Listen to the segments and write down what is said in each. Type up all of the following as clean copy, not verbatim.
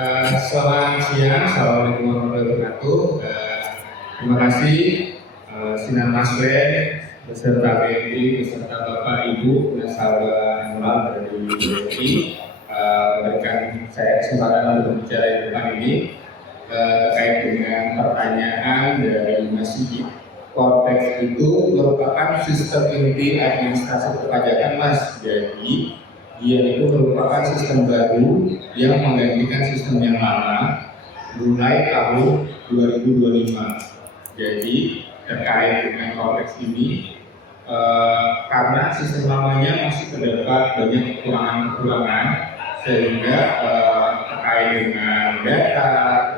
Selamat siang, Assalamualaikum warahmatullahi wabarakatuh. Terima kasih Sinar Maslen beserta BNI beserta Bapak Ibu nasabah Emerald dari BNI memberikan saya kesempatan untuk berbicara di depan ini terkait dengan pertanyaan dari Mas Sigit. Cortex itu merupakan sistem inti administrasi perpajakan, Mas. Jadi dia itu merupakan sistem baru yang menggantikan sistem yang lama mulai tahun 2025. Jadi terkait dengan Cortex ini, karena sistem lamanya masih terdapat banyak kekurangan-kekurangan, sehingga terkait dengan data,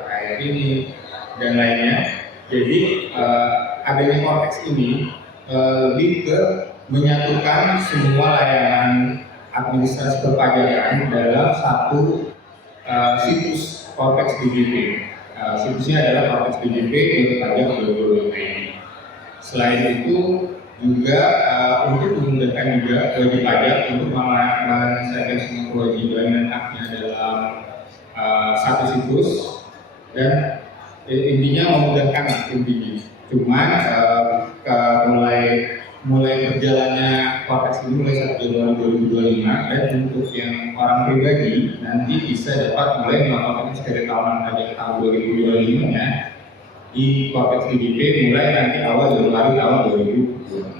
terkait ini dan lainnya. Jadi adanya Cortex ini lebih ke menyatukan semua layanan administrasi perpajakan dalam satu situs Cortex DJP. Situsnya adalah Cortex DJP.pajak.go.id. Selain itu juga untuk memudahkan juga wajib pajak untuk menyelesaikan semua kewajiban dan haknya dalam satu situs, dan intinya memudahkan intinya. Cuman mulai berjalannya Cortex ini mulai 1 Januari 2025, dan untuk yang orang pribadi nanti bisa dapat mulai melakukan dari tahun pajak tahun 2025 nya di Cortex DJP mulai nanti awal Januari tahun 2026.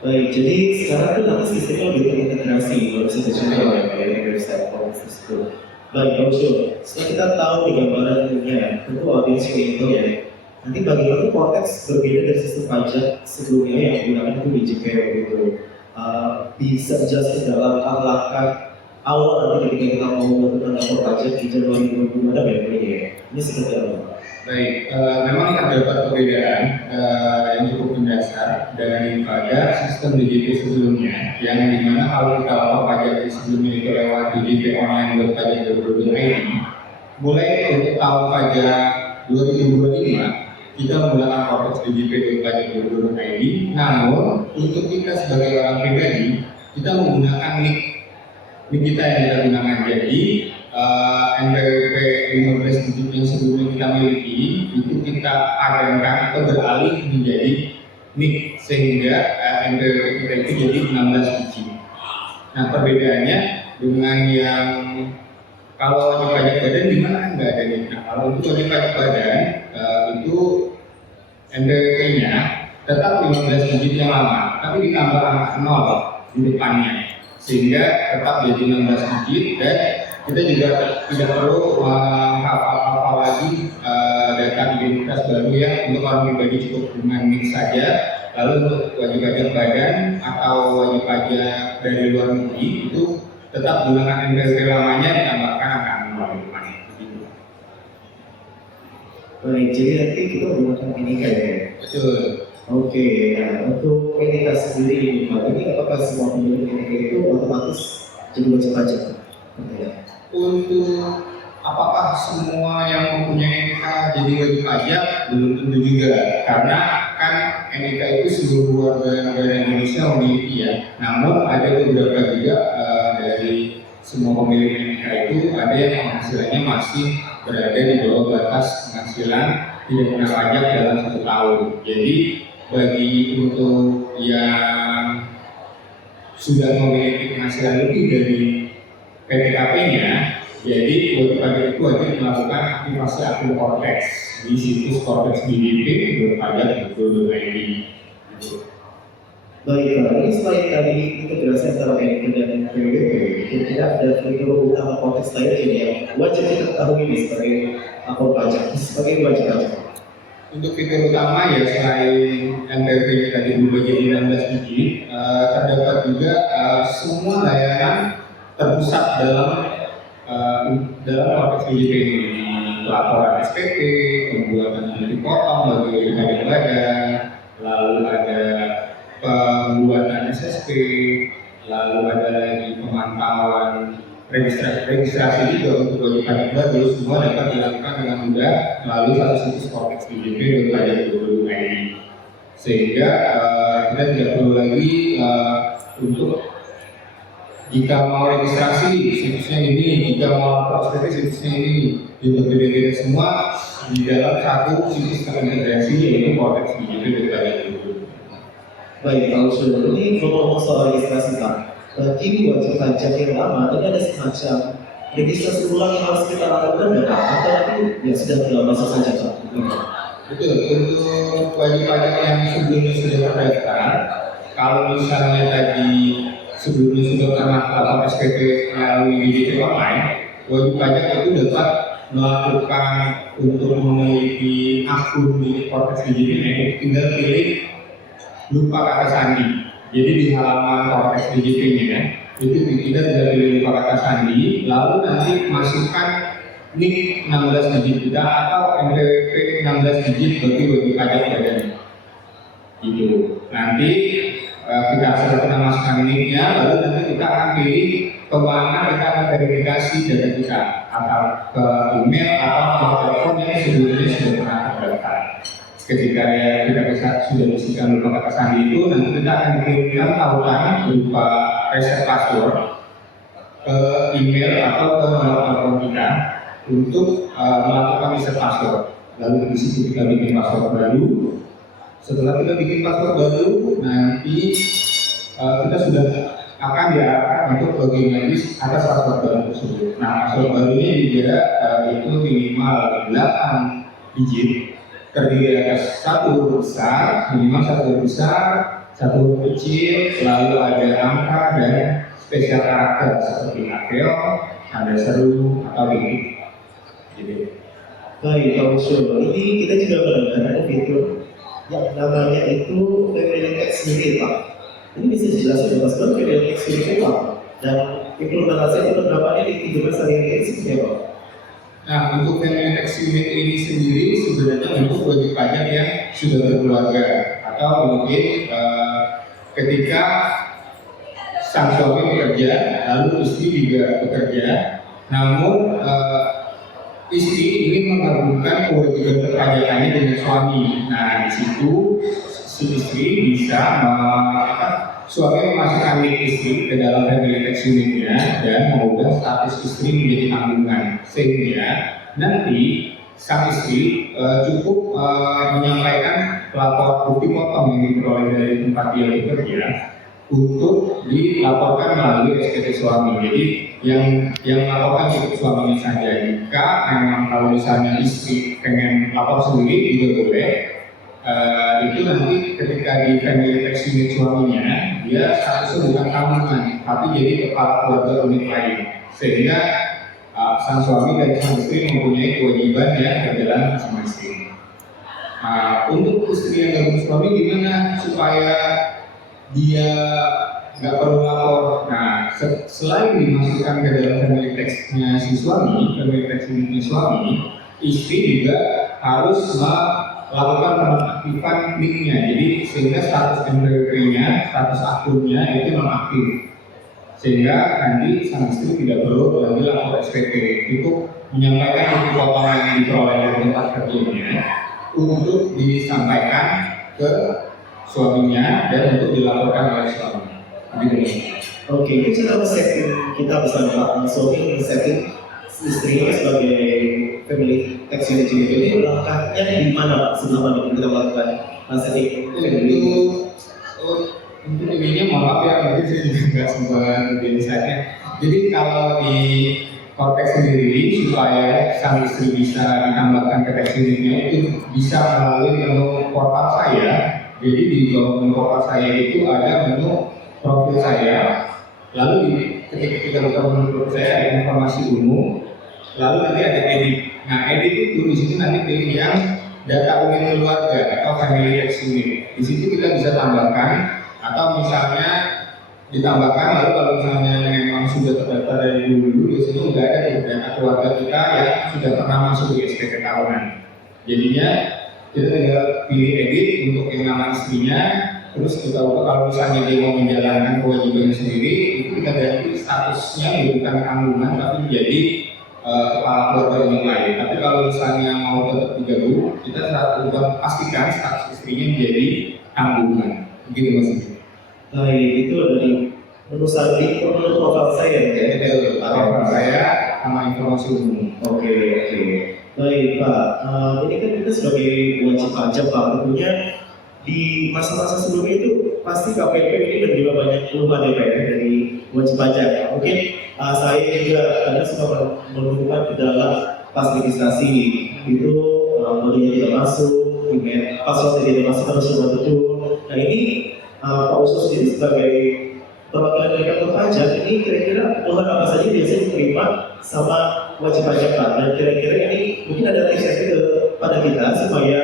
Baik, jadi sekarang tuh nanti sistemnya lebih terintegrasi, kalau bisa dicontoh ya dari website Cortex tersebut. Baik, Pak Usul, setelah kita tahu di gambarannya, tentu audiens itu ya. Nanti bagaimana Cortex berbeda dari sistem pajak sebelumnya yang digunakan itu di JPO gitu. Bisa dijelaskan dalam langkah awal nanti ketika kita mau melakukan lapor pajak di Januari 2020 ada ya? Ini seperti apa? Baik, memang terdapat perbedaan yang cukup mendasar daripada sistem DJP sebelumnya, yang dimana kalau kita lapor pajak di sebelumnya itu lewat DJP online.pajak.go.id, mulai untuk tahun pajak 2025 kita menggunakan Cortex DJP.pajak.go.id. Namun untuk kita sebagai orang pribadi, kita menggunakan nik kita yang kita gunakan. Jadi NPWP 15 digit yang sebelumnya kita miliki itu kita padankan atau beralih menjadi nik, sehingga NPWP kita itu jadi 16 digit. Nah, perbedaannya dengan yang kalau wajib pajak badan di mana nggak ada nik. Nah, kalau untuk wajib pajak badan itu NPWP-nya tetap 15 digit yang lama, tapi ditambah angka 0 di depannya, sehingga tetap jadi 16 digit, dan kita juga tidak perlu menghafal lagi data identitas baru yang untuk orang pribadi cukup dengan nik saja. Lalu untuk wajib pajak badan atau wajib pajak dari luar negeri itu tetap gunakan NPWP lamanya ditambahkan angka 0 di depannya. Baik, jadi nanti kita menggunakan NIK ya? Betul. Oke, nah untuk NIK sendiri, Pak, ini apakah semua pemilik NIK itu otomatis jadi wajib pajak? Untuk apakah semua yang mempunyai NIK jadi wajib pajak? Belum tentu juga, karena kan NIK itu seluruh warga negara Indonesia memiliki ya. Namun ada beberapa juga dari semua pemilik NIK itu ada yang penghasilannya masih berada di bawah batas penghasilan tidak kena pajak dalam 1 tahun. Jadi bagi untuk yang sudah memiliki penghasilan lebih dari PTKP-nya, jadi wajib pajak itu wajib melakukan aktivasi akun Cortex di situs Cortex DJP.pajak.go.id. Baik, Pak, ini selain tadi integrasi antara NIK dan NPWP, kira-kira ada fitur utama Cortex lain yang wajib kita ketahui nih sebagai lapor pajak, sebagai wajib pajak? Untuk fitur utama ya selain NPWP tadi berubah jadi 16 digit, terdapat juga semua layanan terpusat dalam Cortex DJP ini, laporan SPP, pembuatan dipotong bagi wajib badan, lalu ada pembuatan SSP, lalu ada lagi pemantauan registrasi juga untuk wajib pajak baru. Semua dapat dilakukan dengan mudah melalui satu situs Cortex DJP.pajak.go.id, sehingga kita tidak perlu lagi untuk Jika mau registrasi situsnya ini, jika mau lapor SPT situsnya ini, itu berbeda-beda semua di dalam satu situs terintegrasi yaitu Cortex Digital Data itu. Baik, kalau sudah ini ngomong soal registrasi Pak, ini wajib pajak yang lama, ini ada semacam registrasi ulang yang harus kita lakukan dan atau nanti ya sudah berlangsung saja Pak? Betul, untuk wajib pajak yang sebelumnya sudah terdaftar, kalau misalnya tadi sebelumnya sudah pernah lapor SPT melalui DJP online, wajib pajak itu dapat melakukan untuk memiliki akun di Cortex DJP, tinggal pilih lupa kata sandi. Jadi di halaman Cortex DJP-nya ya, itu kita tinggal pilih lupa kata sandi, lalu nanti masukkan NIK 16 digit kita atau NPWP 16 digit bagi wajib pajak badan. Gitu. Nanti kita sudah masukkan NIK-nya, lalu nanti kita akan pilih kemana kita akan verifikasi data kita, atau ke email atau ke telepon yang sebelumnya sudah pernah terdaftar. Ketika kita sudah mengisikan lupa kata sandi itu, nanti kita akan kirimkan tautan berupa reset password ke email atau ke nomor telepon kita untuk melakukan reset password. Lalu di situ kita bikin password baru. Setelah kita bikin password baru, nanti kita sudah akan diarahkan untuk login lagi atas password baru tersebut. Nah, password barunya juga itu minimal 8 digit, terdiri atas satu huruf besar, minimal satu huruf besar, satu huruf kecil, lalu ada angka dan spesial karakter seperti akeo, tanda seru atau titik. Jadi, baik, kalau sudah ini kita juga mendengar ada fitur yang namanya itu family text sendiri Pak. Ini bisa dijelaskan Mas Bang family text sendiri Pak, dan implementasi atau penerapannya di kehidupan sehari-hari seperti apa? nah, untuk family tax unit ini sendiri sebenarnya untuk wajib pajak yang sudah berkeluarga atau mungkin ketika sang suami bekerja, lalu istri juga bekerja, namun istri ingin menggabungkan kewajiban perpajakannya dengan suami. Nah, di situ si istri bisa suami memasukkan NIK istri ke dalam family tax unitnya dan mengubah status istri menjadi tanggungan, sehingga nanti sang istri cukup menyampaikan lapor bukti potong yang diperoleh dari tempat dia bekerja untuk dilaporkan melalui SPT suami. Jadi yang melaporkan itu suaminya saja. Jika memang kalau misalnya istri pengen lapor sendiri juga boleh. Itu nanti ketika di family tax unit suaminya, dia statusnya bukan tanggungan, tapi jadi kepala keluarga unit lain, sehingga sang suami dan sang istri mempunyai kewajiban yang berjalan masing-masing. Untuk istri yang gabung suami gimana supaya dia nggak perlu lapor? Nah, selain dimasukkan ke dalam family tax-nya si suami, family tax unitnya suami, istri juga harus melakukan penonaktifan NIK-nya. Jadi sehingga status NPWP-nya, status akunnya itu nonaktif, sehingga nanti sang istri tidak perlu lagi lapor SPT, cukup menyampaikan bukti potongan yang diperoleh dari tempat kerjanya untuk disampaikan ke suaminya dan untuk dilaporkan oleh suami. Oke, itu cara setting kita bersama Pak Suami setting istrinya sebagai family tax unit ini, langkahnya di mana Pak sebelum kita melakukan setting untuk ininya maaf ya, mungkin saya juga nggak sempat di insight-nya. Jadi kalau di Cortex sendiri, supaya sang istri bisa ditambahkan ke tax unitnya itu bisa melalui menu portal saya. Jadi di bawah menu portal saya itu ada menu profil saya, lalu ketika kita buka menu profil saya ada informasi umum, lalu nanti ada edit. Nah, edit itu di situ nanti pilih yang data unit keluarga atau family tax unit. Di situ kita bisa tambahkan atau misalnya ditambahkan, lalu kalau misalnya memang sudah terdaftar dari dulu, biasanya sudah ada data keluarga kita yang sudah pernah masuk di SPT tahunan. Jadinya kita tinggal pilih edit untuk yang nama istrinya, terus kita buka kalau misalnya dia mau menjalankan kewajibannya sendiri, itu kita ganti statusnya bukan tanggungan tapi menjadi kepala keluarga yang lain. Tapi kalau misalnya mau tetap digabung, kita harus pastikan status istrinya menjadi tanggungan. Begitu maksudnya. Baik, itu dari menu sandi, menu profil saya ya. Itu profil saya sama informasi umum. Oke. Baik Pak, ini kan kita sebagai wajib pajak Pak, tentunya di masa-masa sebelumnya itu pasti KPP ini menerima banyak keluhan ya Pak ya, dari wajib pajak. Mungkin saya juga kadang suka menemukan kendala pas registrasi itu modalnya tidak masuk, email password tidak masuk harus sudah betul. Nah ini Pak Uso sendiri sebagai perwakilan dari kantor pajak ini kira-kira keluhan apa saja biasanya diterima sama wajib pajak Pak, dan kira-kira ini mungkin ada tips kepada kita supaya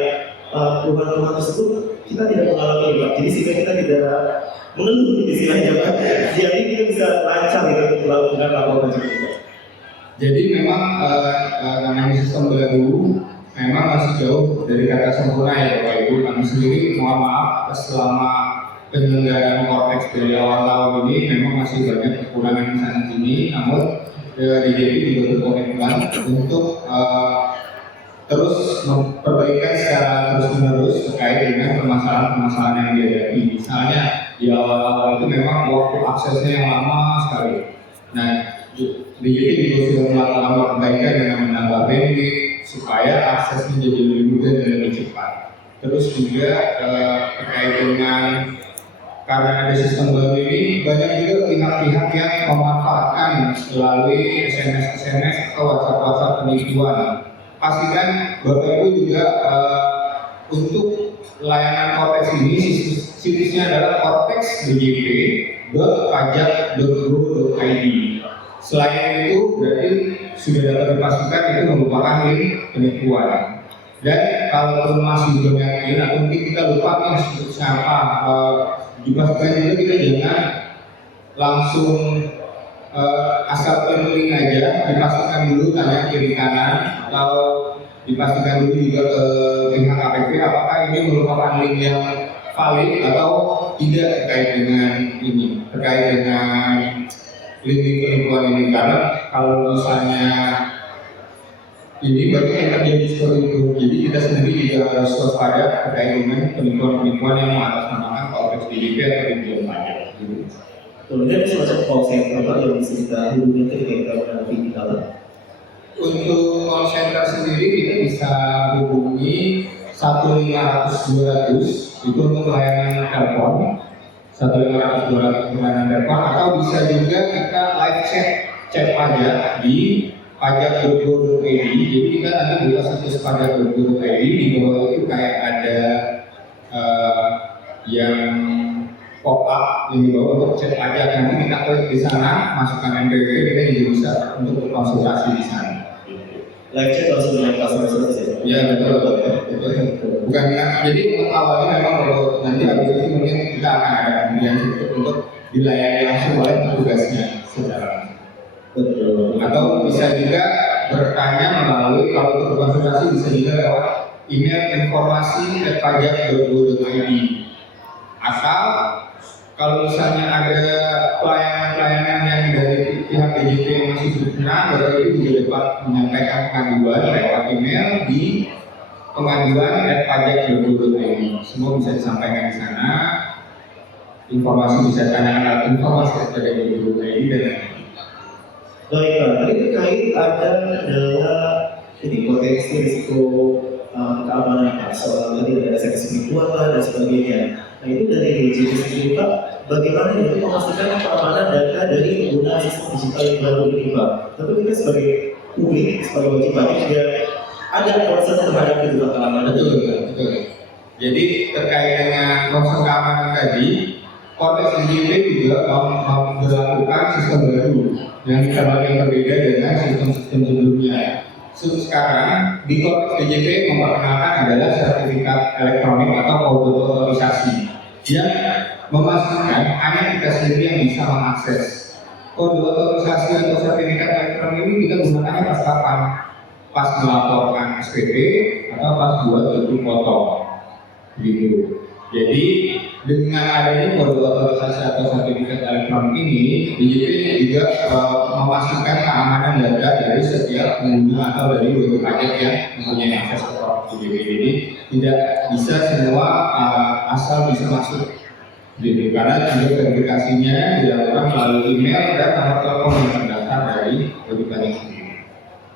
keluhan-keluhan tersebut kita tidak mengalami Pak. Jadi sehingga kita tidak mengeluh di istilahnya Pak. Jadi kita bisa lancar gitu melakukan lapor pajak kita. Jadi memang namanya sistem baru memang masih jauh dari kata sempurna ya Bapak Ibu. Kami sendiri mohon maaf selama penyelenggaraan Cortex dari awal tahun ini memang masih banyak kekurangan di sana sini. Namun DJP juga berkomitmen untuk terus memperbaikan secara terus-menerus terkait dengan permasalahan-permasalahan yang dihadapi. Misalnya di awal-awal itu memang waktu aksesnya yang lama sekali. Nah, DJP juga sudah melakukan perbaikan dengan menambah bandwidth supaya akses menjadi lebih mudah dan lebih cepat. Terus juga terkait dengan karena ada sistem baru ini, banyak juga pihak-pihak yang memanfaatkan melalui SMS atau WhatsApp penipuan. Pastikan Bapak Ibu juga untuk layanan Cortex ini situsnya adalah cortexdjp.pajak.go.id. Selain itu berarti sudah dapat dipastikan itu merupakan link penipuan. Dan kalau masih belum yakin atau mungkin kita lupa nih siapa, dipastikan juga kita jangan langsung asal klik aja, dipastikan dulu tanya kiri kanan atau dipastikan dulu juga ke pihak KPP apakah ini merupakan link yang valid atau tidak terkait dengan link penipuan ini. Karena kalau misalnya ini banyak yang terjadi seperti itu, jadi kita sendiri juga harus waspada terkait dengan penipuan-penipuan yang mengatasnamakan Cortex DJP atau Dirjen Pajak. Kemudian ada semacam call center yang bisa kita hubungi ketika kita menghadapi kendala. Untuk call center sendiri kita bisa hubungi 1-500-200 itu untuk layanan telepon, 1-500-200 layanan telepon, atau bisa juga kita live chat pajak di pajak.go.id. Jadi kita nanti buka situs pajak.go.id, di bawah itu kayak ada yang pop up yang dibawa untuk cek pajak. Nanti kita klik di sana, masukkan NPWP, kita juga bisa untuk konsultasi di sana. Live chat langsung dengan customer service ya? Ya betul. Bukan ya. Jadi untuk awalnya memang kalau nanti habis itu mungkin kita akan ada kemudian untuk dilayani langsung oleh petugasnya secara betul. Atau bisa juga bertanya melalui, kalau untuk konsultasi bisa juga lewat email informasi@pajak.go.id. Asal kalau misalnya ada pelayanan-pelayanan yang dari pihak DJP yang masih berkenan, Bapak Ibu juga dapat menyampaikan pengaduan lewat email di pengaduan@pajak.go.id. Semua bisa disampaikan di sana. Informasi bisa ditanyakan informasi@pajak.go.id dan lain-lain. Baik Pak, tadi terkait ada jadi potensi risiko keamanan Pak, soal tadi ada seks penipuan dan sebagainya. Nah itu dari DJP sendiri Pak, bagaimana itu memastikan keamanan data dari pengguna sistem digital yang baru ini Pak? Tentu kita sebagai publik, sebagai wajib pajak juga ada concern terhadap itu Pak keamanan. Betul. Jadi terkait dengan concern keamanan tadi, Cortex DJP juga memperlakukan sistem baru yang berbeda dengan sistem-sistem sebelumnya. Sekarang di Cortex DJP memperkenalkan adalah sertifikat elektronik atau kode otorisasi yang memastikan hanya kita sendiri yang bisa mengakses. Kode otorisasi atau sertifikat elektronik ini kita gunakannya pas kapan? Pas melaporkan SPT atau pas buat tutup foto, gitu. Jadi dengan adanya kode otorisasi atau sertifikat elektronik ini, DJP juga memastikan keamanan data dari setiap pengguna atau dari wajib pajak yang mempunyai akses ke DJP. Jadi tidak bisa semua asal bisa masuk Jadi karena juga verifikasinya dilakukan melalui email dan nomor telepon yang terdaftar dari website sendiri.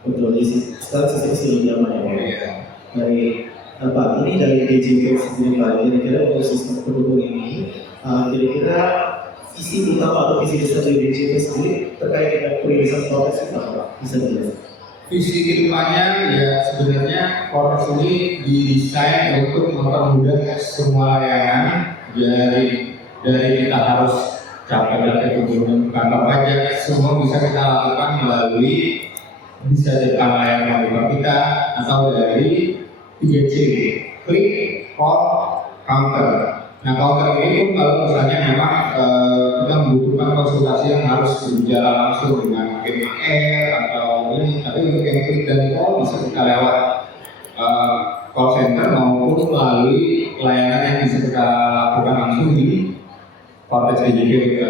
Betul, jadi sekarang sistem sudah nyaman ya Pak. Iya. Dari apa ini dari DJP sendiri Pak, kira-kira untuk sistem pendukung ini, kira-kira visi utama atau visi besar dari DJP sendiri terkait dengan perilisan proses itu apa? Bisa dijelaskan? Visi kedepannya ya sebenarnya Korps ini didesain untuk mempermudah semua layanan dari kita harus capek-capek kemudian kantor pajak, semua bisa kita lakukan melalui bisa dari layanan web kita atau dari 3C, klik, call, counter. Nah counter ini pun kalau misalnya memang kita membutuhkan konsultasi yang harus berbicara langsung dengan PMR atau ini, tapi untuk yang klik dan call bisa kita lewat call center maupun melalui layanan yang bisa kita lakukan langsung di Korps DJP.